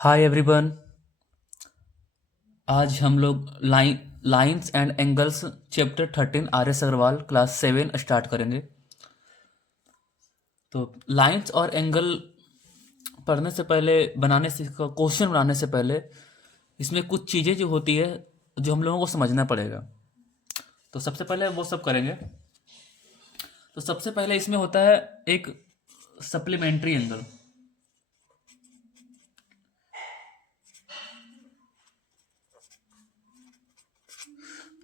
Hi everyone. आज हम लोग lines and angles chapter 13 R S Agarwal class 7 start करेंगे। तो लाइंस और एंगल पढ़ने से पहले क्वेश्चन बनाने से पहले इसमें कुछ चीज़ें जो होती है जो हम लोगों को समझना पड़ेगा। तो सबसे पहले वो सब करेंगे। तो सबसे पहले इसमें होता है एक supplementary angle.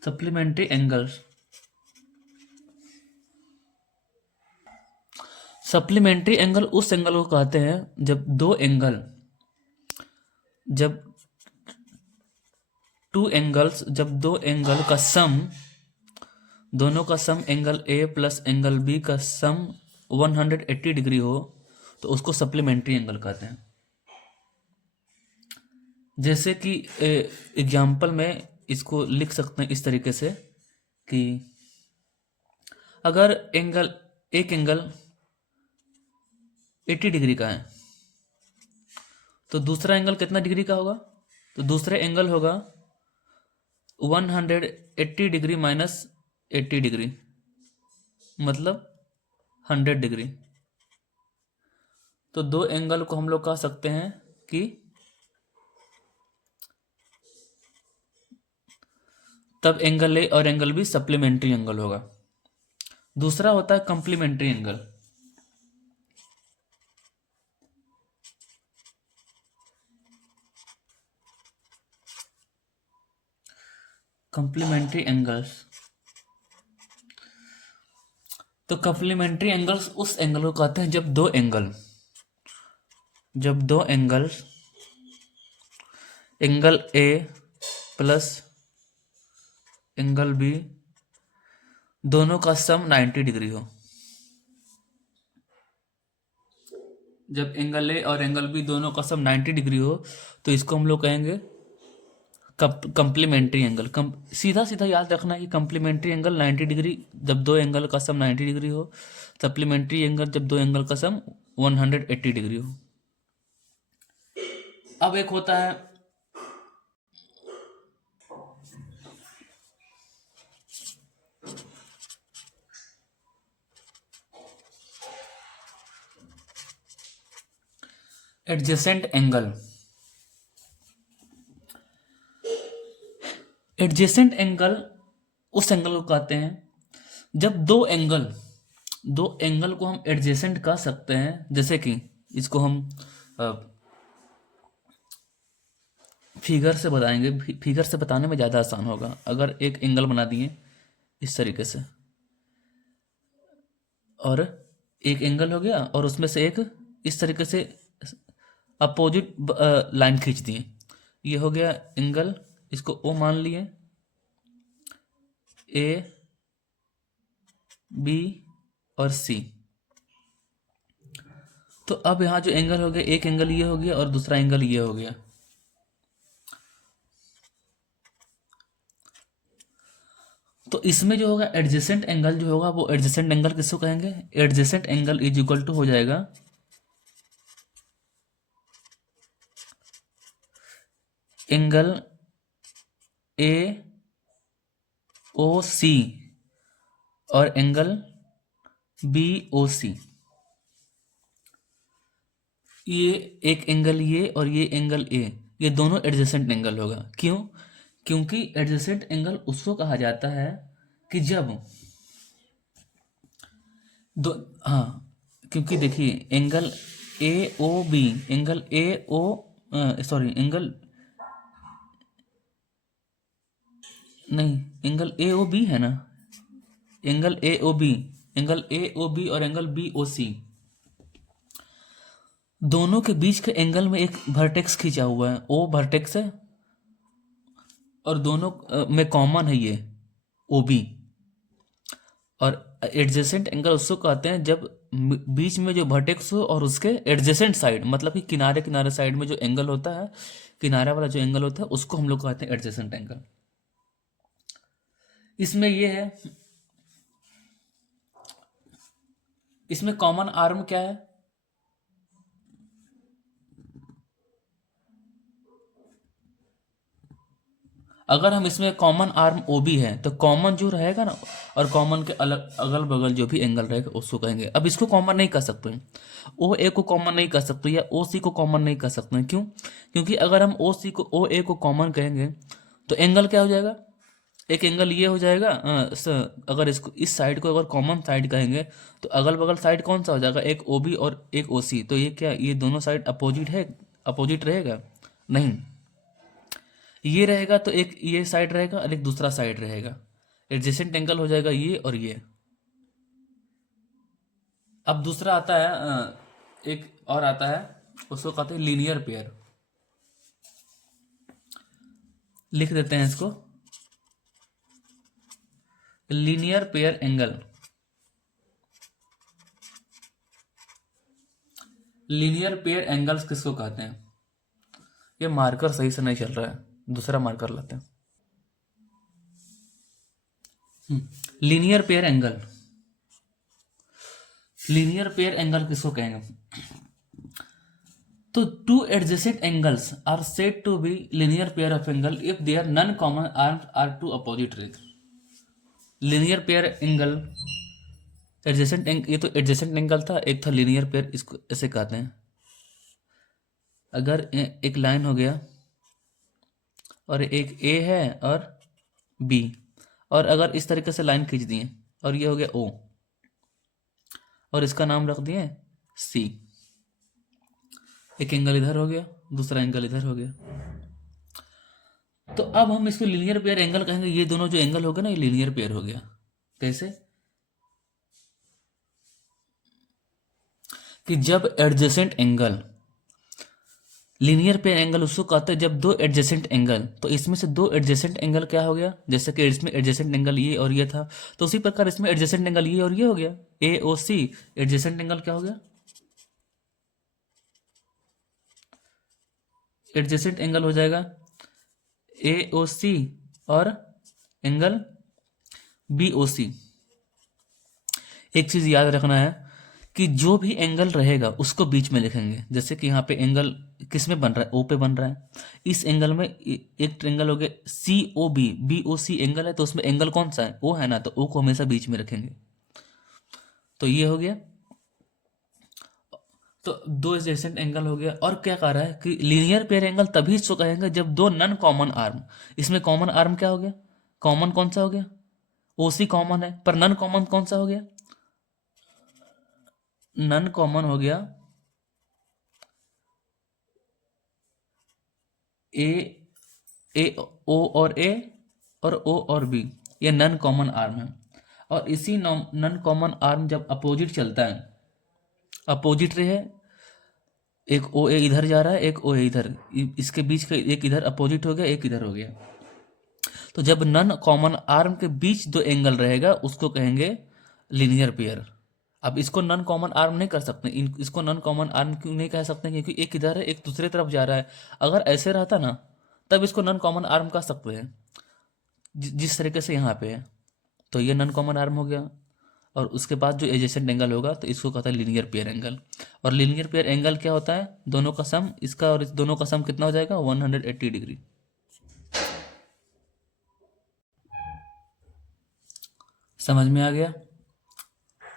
Supplementary angles supplementary angle उस एंगल को कहते हैं जब जब दो एंगल का सम दोनों का sum angle A plus angle B का सम 180 डिग्री हो तो उसको सप्लीमेंट्री एंगल कहते हैं। जैसे कि एग्जाम्पल में इसको लिख सकते हैं इस तरीके से कि अगर एक एंगल 80 डिग्री का है तो दूसरा एंगल कितना डिग्री का होगा? तो दूसरा एंगल होगा 180 डिग्री माइनस 80 डिग्री, मतलब 100 डिग्री। तो दो एंगल को हम लोग कह सकते हैं कि तब एंगल ए और एंगल बी सप्लीमेंट्री एंगल होगा। दूसरा होता है कंप्लीमेंट्री एंगल। कंप्लीमेंट्री एंगल्स तो कंप्लीमेंट्री एंगल्स उस एंगल को कहते हैं जब दो angles angle A plus angle B दोनों का सम 90 डिग्री हो। जब एंगल ए और एंगल बी दोनों का सम 90 डिग्री हो तो इसको हम लोग कहेंगे कंप्लीमेंट्री एंगल। सीधा सीधा याद रखना है कि कंप्लीमेंट्री एंगल 90 डिग्री जब दो एंगल का सम 90 डिग्री हो, सप्लीमेंट्री एंगल जब दो एंगल का सम 180 डिग्री हो। अब एक होता है एडजेसेंट एंगल। एडजेसेंट एंगल उस एंगल को कहते हैं जब दो एंगल को हम एडजेसेंट कह सकते हैं। जैसे कि इसको हम फिगर से बताएंगे। फिगर से बताने में ज़्यादा आसान होगा। अगर एक एंगल बना दिए इस तरीके से और एक एंगल हो गया और उसमें से एक इस तरीके से अपोजिट लाइन खींच दिए, ये हो गया एंगल। इसको ओ मान लिए, ए बी और सी। तो अब यहाँ जो एंगल हो गया, एक एंगल ये हो गया और दूसरा एंगल ये हो गया। तो इसमें जो होगा एडजेसेंट एंगल जो होगा वो एडजेसेंट एंगल किसको कहेंगे? Adjacent angle is equal to हो जाएगा एंगल ए ओ सी और एंगल बी ओ सी। ये एक एंगल ये और ये एंगल ए, ये दोनों एडजेसेंट एंगल होगा। क्यों? क्योंकि एडजेसेंट एंगल उसको कहा जाता है कि जब दो हाँ, क्योंकि देखिए angle A O sorry angle नहीं, एंगल ए ओ बी है ना। Angle A O B angle A O B और एंगल बी ओ सी, दोनों के बीच के एंगल में एक वर्टेक्स खींचा हुआ है, ओ वर्टेक्स है और दोनों में कॉमन है ये ओ बी। और एडजेसेंट एंगल उसको कहते हैं जब बीच में जो वर्टेक्स हो और उसके एडजेसेंट साइड, मतलब कि किनारे किनारे साइड में जो एंगल होता है, किनारा वाला जो एंगल होता है उसको हम लोग कहते हैं एडजेसेंट एंगल। इसमें ये है, इसमें कॉमन आर्म क्या है? अगर हम इसमें कॉमन आर्म ओ बी है तो कॉमन जो रहेगा ना, और कॉमन के अलग अगल बगल जो भी एंगल रहेगा उसको कहेंगे। अब इसको कॉमन नहीं कर सकते हैं, ओ ए को कॉमन नहीं कर सकते या ओ सी को कॉमन नहीं कर सकते हैं। क्यों? क्योंकि अगर हम ओ सी को ओ ए को कॉमन कहेंगे तो एंगल क्या हो जाएगा, एक एंगल ये हो जाएगा। अगर इसको इस साइड को अगर कॉमन साइड कहेंगे तो अगल बगल साइड कौन सा हो जाएगा, एक ओ बी और एक ओ सी। तो ये क्या, ये दोनों साइड अपोजिट है, अपोजिट रहेगा नहीं, ये रहेगा तो एक ये साइड रहेगा और एक दूसरा साइड रहेगा। एडजेसेंट एंगल हो जाएगा ये और ये। अब दूसरा आता है एक और आता है, उसको कहते हैं लीनियर पेयर। लिख देते हैं इसको, linear pair angle. Linear pair angles किसको कहते हैं? ये मार्कर सही से नहीं चल रहा है, दूसरा मार्कर लाते हैं। Linear pair angle, linear pair angle किसको कहेंगे? तो two adjacent angles are said to be linear pair of angle if their non common arms are two opposite ray. Linear pair angle, adjacent ये तो adjacent angle था, एक था linear pair, इसको ऐसे कहते हैं। अगर एक लाइन हो गया और एक ए है और बी, और अगर इस तरीके से लाइन खींच दिए और ये हो गया ओ, और इसका नाम रख दिए सी, एक एंगल इधर हो गया, दूसरा एंगल इधर हो गया। तो अब हम इसको लीनियर पेयर एंगल कहेंगे। ये दोनों जो एंगल हो गया ना, ये लीनियर पेयर हो गया। कैसे? कि जब adjacent angle, linear pair angle उसको कहते हैं जब दो एडजेसेंट एंगल, तो इसमें से दो एडजेसेंट एंगल क्या हो गया, जैसे कि इसमें एडजेसेंट एंगल ये और ये था, तो उसी प्रकार इसमें एडजेसेंट एंगल ये और ये हो गया, ए ओ सी। एडजेसेंट एंगल क्या हो गया, एडजेसेंट एंगल हो जाएगा ए ओ सी और एंगल बी ओ सी। एक चीज याद रखना है कि जो भी एंगल रहेगा उसको बीच में लिखेंगे। जैसे कि यहाँ पे एंगल किस में बन रहा है, ओ पे बन रहा है। इस एंगल में एक ट्रेंगल हो गया C O B, B O C angle है, तो उसमें एंगल कौन सा है, ओ है ना, तो ओ को हमेशा बीच में रखेंगे। तो ये हो गया, तो दो एडजेसेंट एंगल हो गया। और क्या कह रहा है कि लीनियर पेयर एंगल तभी इसको कहेंगे जब दो नन कॉमन आर्म, इसमें कॉमन आर्म क्या हो गया, कॉमन कौन सा हो गया, ओ सी कॉमन है, पर नन कॉमन कौन सा हो गया, नन कॉमन हो गया ए, ए ओ और ए और ओ और बी, ये नन कॉमन आर्म है। और इसी नन कॉमन आर्म जब अपोजिट चलता है, अपोजिट रहे, एक ओ ए इधर जा रहा है, एक ओ ए इधर, इसके बीच का एक इधर अपोजिट हो गया, एक इधर हो गया, तो जब नन कॉमन आर्म के बीच दो एंगल रहेगा उसको कहेंगे लीनियर पेयर। अब इसको नन कॉमन आर्म नहीं कर सकते, इसको नन कॉमन आर्म क्यों नहीं कह सकते, क्योंकि एक इधर है एक दूसरे तरफ जा रहा है। अगर ऐसे रहता ना तब इसको नन कॉमन आर्म कह सकते हैं, जिस तरीके से यहाँ पे है। तो ये नन कॉमन आर्म हो गया। और उसके बाद जो एडजेसेंट एंगल होगा तो इसको कहता है लीनियर पेयर एंगल। और लीनियर पेयर एंगल क्या होता है, दोनों का सम, इसका और इस दोनों का सम कितना हो जाएगा, 180 डिग्री। समझ में आ गया?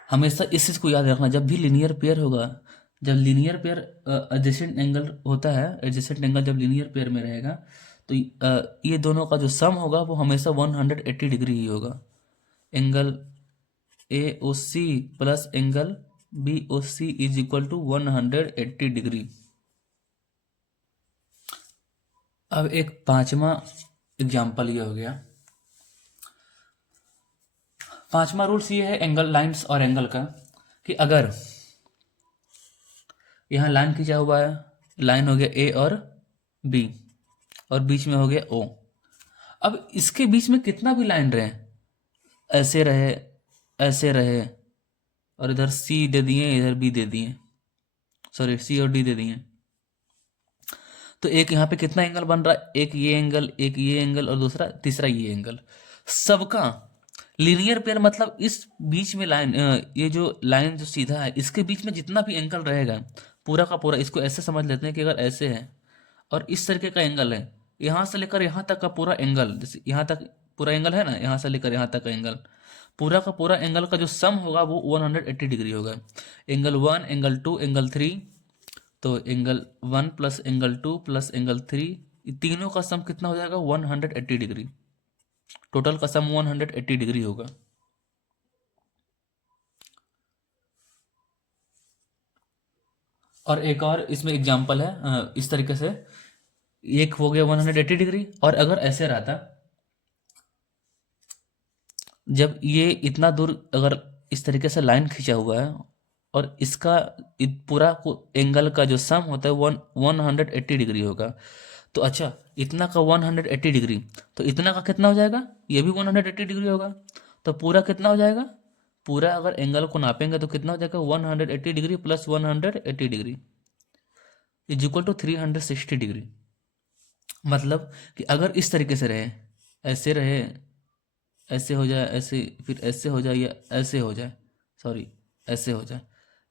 हमेशा इस चीज़ को याद रखना, जब भी लीनियर पेयर होगा, जब लीनियर पेयर एडजेसेंट एंगल होता है, एडजेसेंट एंगल जब लीनियर पेयर में रहेगा तो ये दोनों का जो सम होगा वो हमेशा 180 डिग्री ही होगा। Angle A O C plus angle B O C is equal to 180 degree. अब एक पांचवा एग्जाम्पल ये हो गया। पांचवा रूल्स ये है एंगल लाइंस और एंगल का, कि अगर यहाँ लाइन खींचा हुआ है, लाइन हो गया ए और बी और बीच में हो गया ओ। अब इसके बीच में कितना भी लाइन रहे, ऐसे रहे, ऐसे रहे, और इधर सी दे दिए, इधर बी दे दिए, सॉरी सी और डी दे दिए, तो एक यहाँ पे कितना एंगल बन रहा है, एक ये एंगल, एक ये एंगल और दूसरा तीसरा ये एंगल, सबका लीनियर पेयर। मतलब इस बीच में लाइन, ये जो लाइन जो सीधा है इसके बीच में जितना भी एंगल रहेगा पूरा का पूरा, इसको ऐसे समझ लेते हैं कि अगर ऐसे है और इस तरीके का एंगल है यहाँ से लेकर यहाँ तक का पूरा एंगल, जैसे यहाँ तक पूरा एंगल है ना, यहाँ से लेकर यहाँ तक का एंगल, पूरा का पूरा एंगल का जो सम होगा वो 180 डिग्री होगा। एंगल 1, एंगल 2, एंगल 3, तो angle 1 plus angle 2 plus angle 3, तीनों का सम कितना हो जाएगा? 180 डिग्री। टोटल का सम 180 डिग्री होगा। और एक और इसमें एग्जांपल है इस तरीके से, एक हो गया 180 डिग्री, और अगर ऐसे रहता, जब ये इतना दूर अगर इस तरीके से लाइन खींचा हुआ है और इसका पूरा को एंगल का जो सम होता है 180 डिग्री होगा, तो अच्छा इतना का 180 डिग्री, तो इतना का कितना हो जाएगा? ये भी 180 डिग्री होगा, तो पूरा कितना हो जाएगा? पूरा अगर एंगल को नापेंगे तो कितना हो जाएगा? 180 degree plus 180 degree is equal to 360 degree. मतलब कि अगर इस तरीके से रहे, ऐसे रहे, ऐसे हो जाए, ऐसे, फिर ऐसे हो जाए, या ऐसे हो जाए, सॉरी ऐसे हो जाए,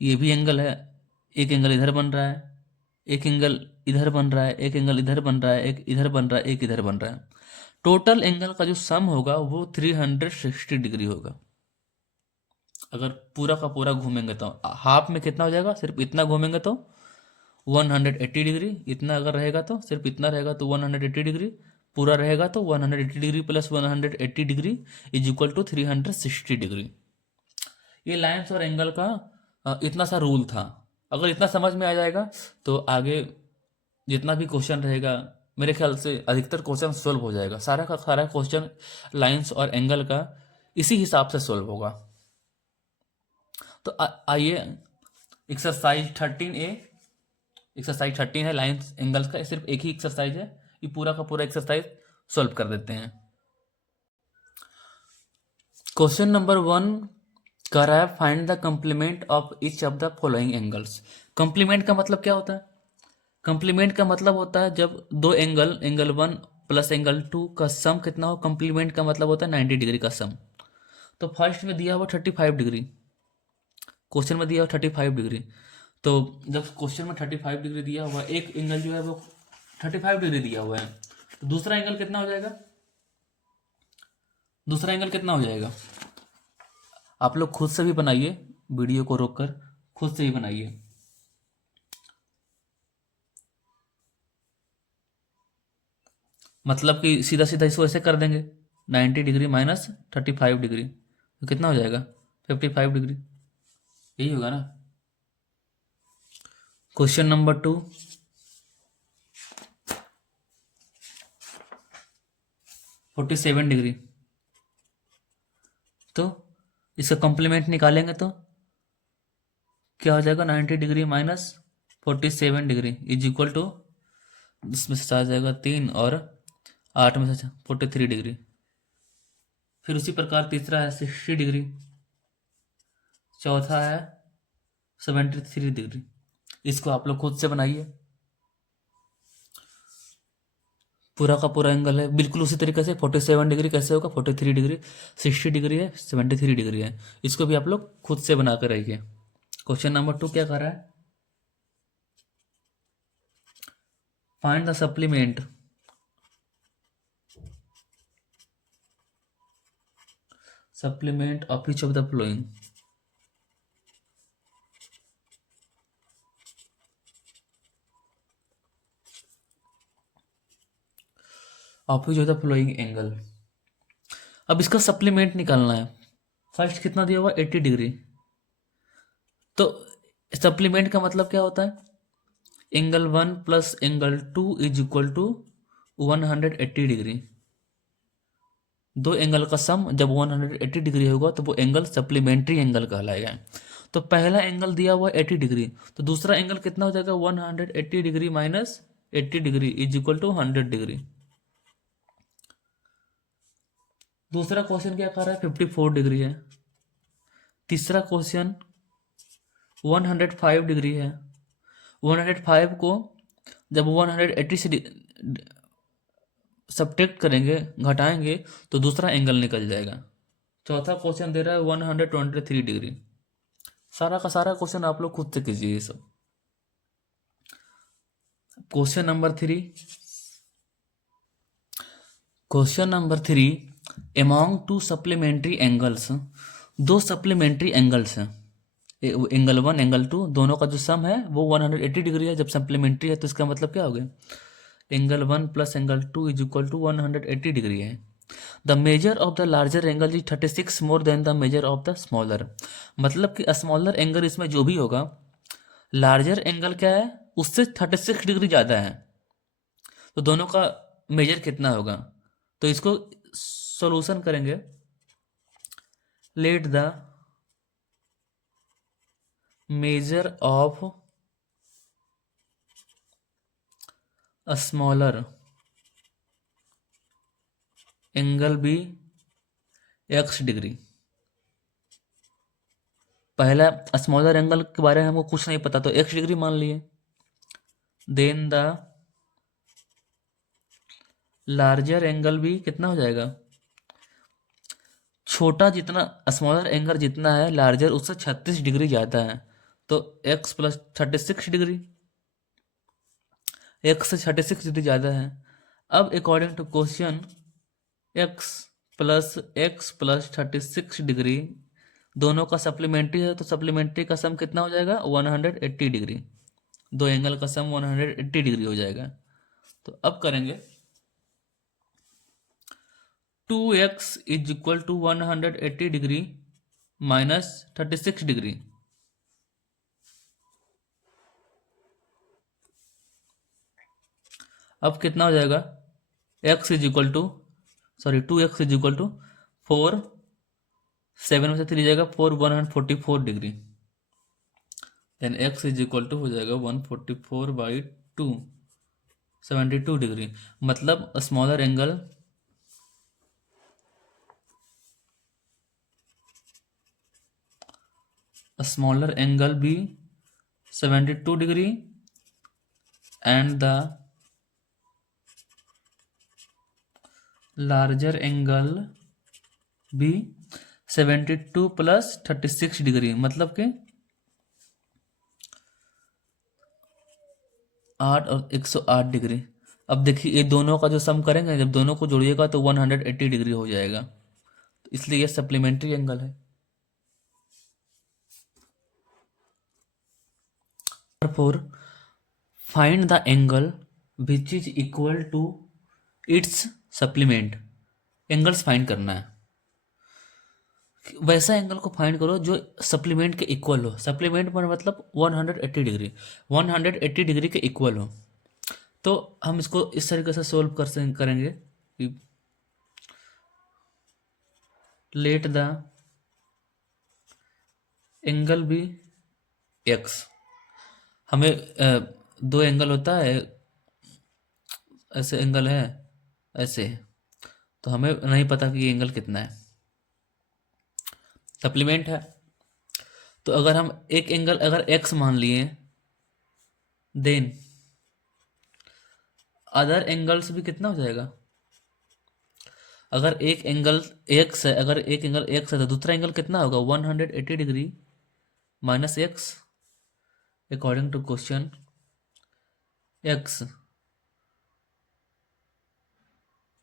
ये भी एंगल है, एक एंगल इधर बन रहा है, एक एंगल इधर बन रहा है, एक एंगल इधर बन रहा है, एक इधर बन रहा है, एक इधर बन रहा है, टोटल एंगल का जो सम होगा वो 360 डिग्री होगा। अगर पूरा का पूरा घूमेंगे तो हाफ में कितना हो जाएगा? सिर्फ इतना घूमेंगे तो 180 डिग्री, इतना अगर रहेगा तो सिर्फ इतना रहेगा तो 180 डिग्री, पूरा रहेगा तो 180 degree plus 180 degree is equal to 360 degree. ये लाइंस और एंगल का इतना सा रूल था। अगर इतना समझ में आ जाएगा तो आगे जितना भी क्वेश्चन रहेगा मेरे ख्याल से अधिकतर क्वेश्चन सोल्व हो जाएगा। सारा का सारा क्वेश्चन लाइंस और एंगल का इसी हिसाब से सोल्व होगा। तो आइए एक्सरसाइज 13A, एक्सरसाइज 13 है लाइंस एंगल्स का, सिर्फ एक ही एक्सरसाइज है, ये पूरा का पूरा एक्सरसाइज सॉल्व कर देते हैं। क्वेश्चन नंबर 1 कह रहा है find the complement of each of the following angles. Complement का मतलब क्या होता है? कंप्लीमेंट का मतलब होता है जब दो एंगल, एंगल 1 प्लस एंगल 2 का सम कितना हो। कंप्लीमेंट का मतलब होता है 90 डिग्री का सम। तो फर्स्ट में दिया हुआ 35 डिग्री, क्वेश्चन में दिया हुआ 35 डिग्री, तो जब क्वेश्चन में 35 डिग्री दिया हुआ, एक एंगल जो है वो 35 डिग्री दिया हुआ है, तो दूसरा एंगल कितना हो जाएगा? दूसरा एंगल कितना हो जाएगा? आप लोग खुद से भी बनाइए, वीडियो को रोककर खुद से ही बनाइए। मतलब कि सीधा सीधा इसको ऐसे कर देंगे, 90 डिग्री माइनस 35 डिग्री, तो कितना हो जाएगा? 55 डिग्री, यही होगा ना। क्वेश्चन नंबर 2, 47 डिग्री, तो इसका कॉम्प्लीमेंट निकालेंगे तो क्या हो जाएगा? 90 degree minus 47 degree is equal to, इसमें से आ जाएगा 3 और 8 में से 43 डिग्री। फिर उसी प्रकार तीसरा है 60 डिग्री, चौथा है 73 डिग्री। इसको आप लोग खुद से बनाइए। पूरा का पूरा एंगल है बिल्कुल उसी तरीके से। 47 डिग्री कैसे होगा? 43 डिग्री, 60 डिग्री है, 73 डिग्री है। इसको भी आप लोग खुद से बना कर रखिए। क्वेश्चन नंबर 2 क्या कर रहा है? Find the supplement of each of the flowing. Of each of the flowing angle. अब इसका सप्लीमेंट निकालना है। फर्स्ट कितना दिया हुआ? 80 डिग्री। तो सप्लीमेंट का मतलब क्या होता है? Angle 1 plus angle 2 is equal to 180 degree. दो एंगल का सम जब 180 डिग्री होगा तो वो एंगल सप्लीमेंट्री एंगल कहलाएगा। तो पहला एंगल दिया हुआ 80 डिग्री, तो दूसरा एंगल कितना हो जाएगा? 180 degree minus 80 degree is equal to 100 degree. दूसरा क्वेश्चन क्या कर रहा है? 54 डिग्री है। तीसरा क्वेश्चन 105 डिग्री है। 105 को जब 180 से सब्ट्रैक्ट करेंगे, घटाएंगे, तो दूसरा एंगल निकल जाएगा। चौथा क्वेश्चन दे रहा है 123 डिग्री। सारा का सारा क्वेश्चन आप लोग खुद से कीजिए ये सब। Question number 3, question number 3, among to supplementary angles, दो सप्लीमेंट्री एंगल्स हैं, एंगल 1 एंगल 2, दोनों का जो सम है वो 180 डिग्री है। जब सप्लीमेंट्री है तो इसका मतलब क्या हो गया, angle 1 plus angle 2 is equal to 180 degree है। The measure of the larger angle is 36 more than the measure of the smaller, मतलब कि स्मॉलर एंगल इसमें जो भी होगा, लार्जर एंगल क्या है उससे 36 डिग्री ज़्यादा है, तो दोनों का मेजर कितना होगा। तो इसको सॉल्यूशन करेंगे। Let the measure of a smaller angle be x degree. पहला स्मॉलर एंगल के बारे में हमको कुछ नहीं पता तो x डिग्री मान लिए। देन द लार्जर एंगल भी कितना हो जाएगा, छोटा जितना स्मॉलर एंगल जितना है लार्जर उससे 36 डिग्री ज़्यादा है, तो x प्लस 36 डिग्री, x से 36 डिग्री ज़्यादा है। अब according to question x plus 36 degree दोनों का सप्लीमेंट्री है, तो सप्लीमेंट्री का सम कितना हो जाएगा 180 डिग्री, दो एंगल का सम 180 डिग्री हो जाएगा। तो अब करेंगे 2x is equal to 180 degree minus 36 degree. अब कितना हो जाएगा, x is equal to 2x is equal to 4, 7 में से 3 जाएगा 4, 144 degree. Then x is equal to हो जाएगा 144/2, 72 डिग्री। मतलब स्मॉलर एंगल भी 72 degree and the larger angle भी 72 प्लस 36 डिग्री, मतलब कि 8 और 108 डिग्री। अब देखिए ये दोनों का जो सम करेंगे, जब दोनों को जोड़िएगा तो 180 डिग्री हो जाएगा, तो इसलिए ये सप्लीमेंट्री एंगल है। Four, find the angle which is equal to its supplement, angles find करना है, वैसा एंगल को फाइंड करो जो सप्लीमेंट के इक्वल हो। सप्लीमेंट पर मतलब 180 डिग्री, 180 डिग्री के इक्वल हो। तो हम इसको इस तरीके से सोल्व करेंगे कि लेट द एंगल भी x, हमें दो एंगल होता है, ऐसे एंगल है ऐसे, तो हमें नहीं पता कि ये एंगल कितना है, सप्लीमेंट है। तो अगर हम एक एंगल अगर x मान लिए, देन अदर एंगल्स भी कितना हो जाएगा, अगर एक एंगल x है, अगर एक एंगल x है तो दूसरा एंगल कितना होगा 180 degree minus x। According to question x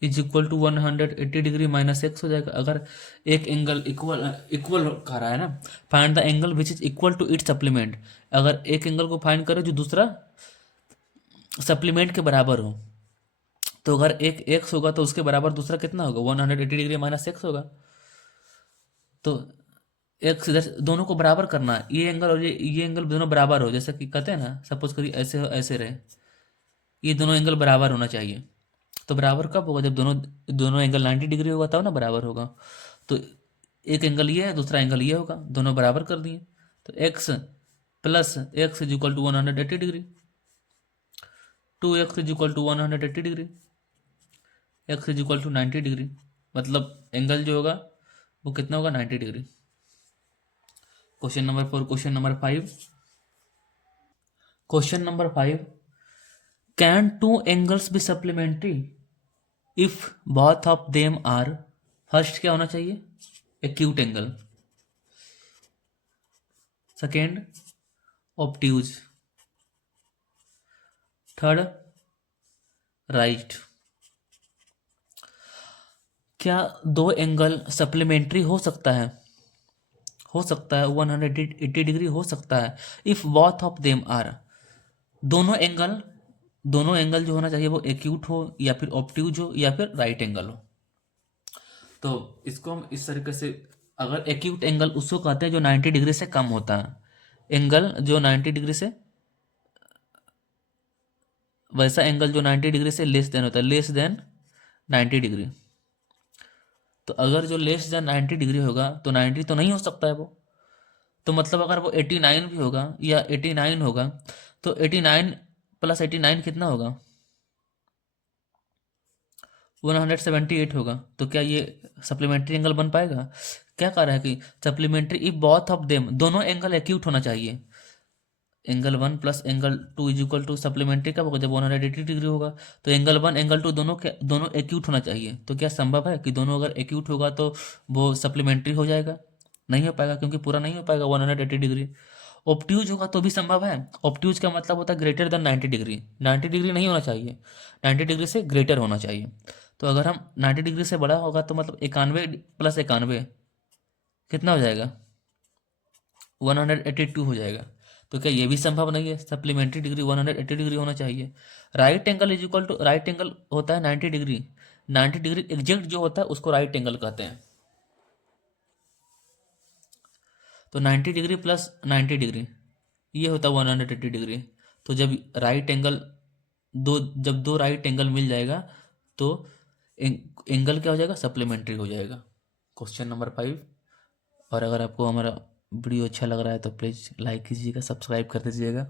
is equal to 180 degree minus X हो जाएगा। अगर एक एंगल इक्वल इक्वल कह रहा है ना, find the angle which is equal to it supplement, अगर एक एंगल को फाइंड करो जो दूसरा सप्लीमेंट के बराबर हो, तो अगर एक एक्स होगा तो उसके बराबर दूसरा कितना होगा 180 डिग्री माइनस एक्स होगा। तो एक्स इधर दोनों को बराबर करना है, ये एंगल और ये एंगल दोनों बराबर हो, जैसा कि कहते हैं ना, सपोज करिए ऐसे ऐसे रहे, ये दोनों एंगल बराबर होना चाहिए। तो बराबर कब होगा, जब दोनों दोनों एंगल 90 डिग्री होगा तब ना बराबर होगा। तो एक एंगल ये है दूसरा एंगल ये होगा, दोनों बराबर कर दिए, तो x plus x is equal to 180 degree, 2x is equal to 180 degree, x is equal to 90 degree, मतलब एंगल जो होगा वो कितना होगा 90 degree. Question number 4, question number 5, question number 5, can two angles be supplementary if both of them are, first क्या होना चाहिए acute angle, second obtuse, third right. क्या दो एंगल सप्लीमेंट्री हो सकता है? हो सकता है, 180 डिग्री हो सकता है। If both of them are, दोनों एंगल दोनों एंगल जो होना चाहिए वो एक्यूट हो या फिर ऑब्ट्यूज हो या फिर राइट एंगल हो। तो इसको हम इस तरीके से, अगर एक्यूट एंगल उसको कहते हैं जो 90 डिग्री से कम होता है, एंगल जो 90 डिग्री से, वैसा एंगल जो 90 डिग्री से लेस देन होता है, लेस देन 90 डिग्री। तो अगर जो लेस देन 90 डिग्री होगा तो 90 तो नहीं हो सकता है वो। तो मतलब अगर वो 89 भी होगा या 89 होगा, तो 89 प्लस 89 कितना होगा? 178 होगा। तो क्या ये सप्लीमेंट्री एंगल बन पाएगा? क्या कह रहा है कि supplementary if both of them, दोनों एंगल एक्यूट होना चाहिए। Angle 1 plus angle 2 is equal to supplementary कब होगा? जब 180 डिग्री होगा। तो एंगल 1 एंगल 2 दोनों एक्यूट होना चाहिए। तो क्या संभव है कि दोनों अगर एक्यूट होगा तो वो सप्लीमेंट्री हो जाएगा? नहीं हो पाएगा, क्योंकि पूरा नहीं हो पाएगा 180 डिग्री। ऑब्ट्यूज होगा तो भी संभव है। ऑब्ट्यूज का मतलब होता है ग्रेटर देन 90 डिग्री। 90 डिग्री नहीं होना चाहिए, 90 डिग्री से ग्रेटर होना चाहिए। तो अगर हम 90 डिग्री से बड़ा होगा तो मतलब 91 प्लस 91 कितना हो जाएगा? 182 हो जाएगा। तो क्या ये भी संभव नहीं है? सप्लीमेंट्री डिग्री 180 डिग्री होना चाहिए। Right angle is equal to, right angle होता है 90 डिग्री। 90 डिग्री एग्जैक्ट जो होता है उसको राइट एंगल कहते हैं। तो 90 डिग्री प्लस 90 डिग्री ये होता है 180 डिग्री। तो जब राइट एंगल जब दो राइट एंगल मिल जाएगा तो एंगल क्या हो जाएगा? सप्लीमेंट्री हो जाएगा। Question number 5। और अगर आपको हमारा वीडियो अच्छा लग रहा है तो प्लीज़ लाइक कीजिएगा, सब्सक्राइब कर दीजिएगा।